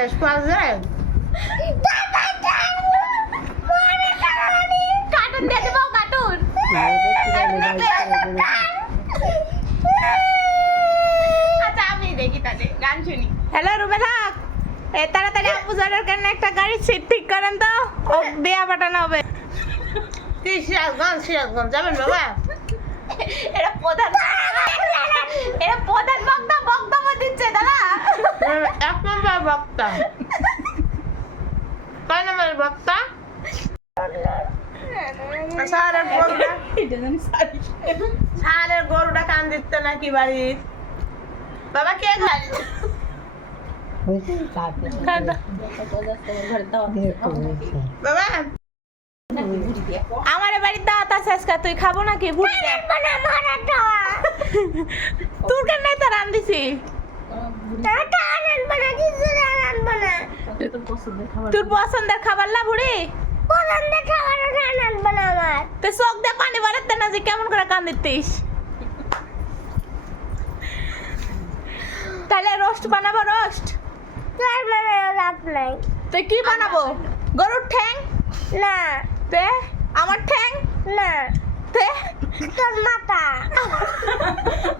শেষ পাওয়া যায়? হ্যালো রুবেলা এ তাড়াতাড়ি আপু জনের কেন একটা গাড়ির সিট ঠিক করেন তো। ও দেয়া পাঠানো হবে। সিরাজগঞ্জ যাবেন বাবা? এটা প্রধান প্রধান বক্তা বক্তা কয় নম্বর বক্তা সারের গরুটা? সারের গরুটা কান দিচ্ছে নাকি বাড়ির? বাবা কে খাই বাবা? আমার বাড়ির দাওয়াত আছে আজকে তুই খাব নাকি ভুল তোর কেন নাই তার রান্দিছি তোর পছন্দের খাবার লা বুড়ি তো চোখ দিয়ে পানি বাড়াতে না যে কেমন করে কান দিতিস তাহলে রোস্ট বানাবো রোস্ট? তুই কি বানাবো? গরুর ঠ্যাং? না। তে? আমার ঠ্যাং? না। তে? তোর মাথা।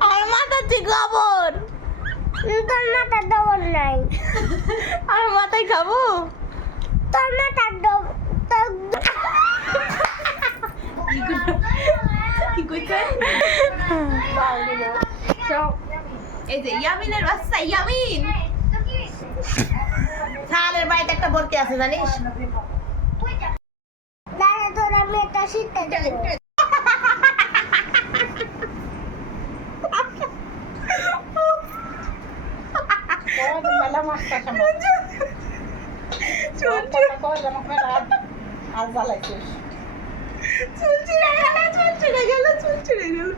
আমার মাথা ঠিক খবর তোর ডবল নাই। আমার মাথায় খাব? তোর মাথা ডব তোর কি এই যে ইয়ামিনের বাচ্চা ইয়ামিন! সারের বাড়িতে একটা বর্তি আছে জানিস? দাঁড়া তোর আমি একটা শিখতে দেবো চুল চুল ছিঁড়ে গেল চুল গেল চুল গেল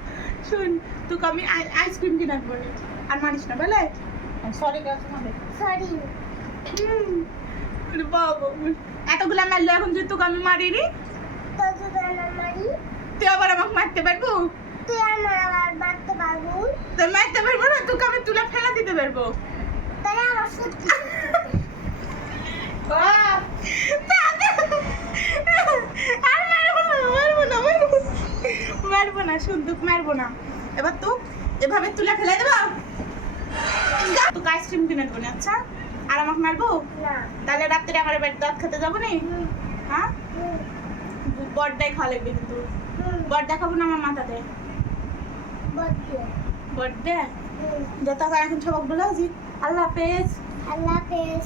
শোন তোকে আমি আইসক্রিম কিনে দেবো আর মানিস না বলে? সরি বাবা এতগুলা মারলো এখন যদি তোকে আমি মারিনি তুই আবার আমাকে মারতে পারব? তুই আমার আবার মারতে পারব? তুই মারতে পারব না তোকে আমি তুলে ফেলা দিতে পারব তাহলে আমার সত্যি আর মারবো না না মারবো না। এবার তো এভাবে তুলে ফেলে দেবো তোকে আইসক্রিম কিনে দেবো না আচ্ছা আর আমাকে মারবো তাহলে রাত্রে আমার বাড়ি দাঁত খেতে যাব নি হ্যাঁ বড়টাই খাওয়া লাগবে কিন্তু বড়টা খাব না আমার মাথাতে। বড়টা যত এখন সবক বলে আল্লাহ হাফেজ আল্লাহ হাফেজ